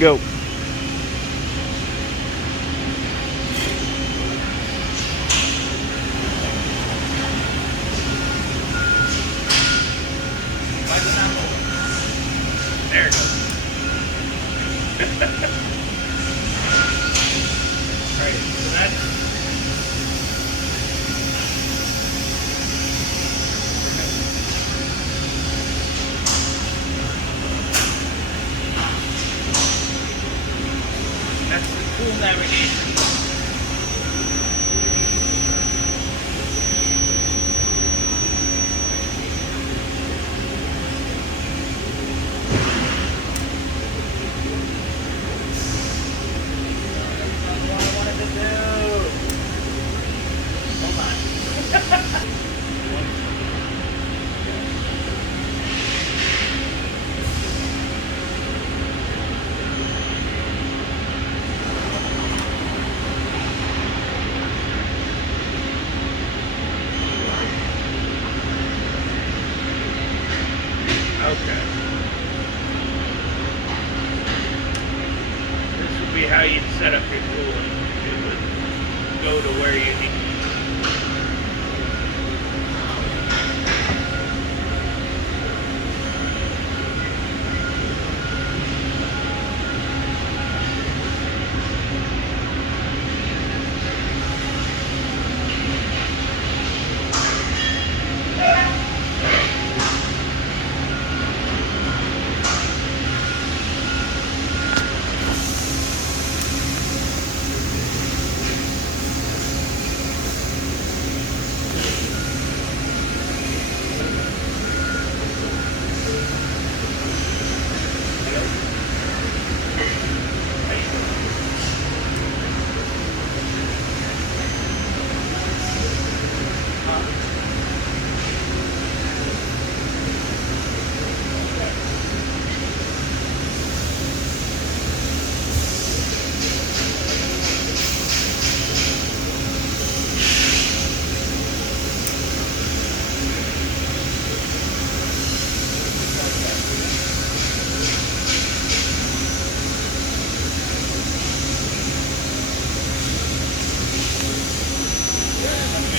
Go. Why is it not moving? There it goes. Alright, so that's the tool navigation. That's what I wanted to do. Hold on. Okay. This would be how you'd set up your tooling. It would go to where you need.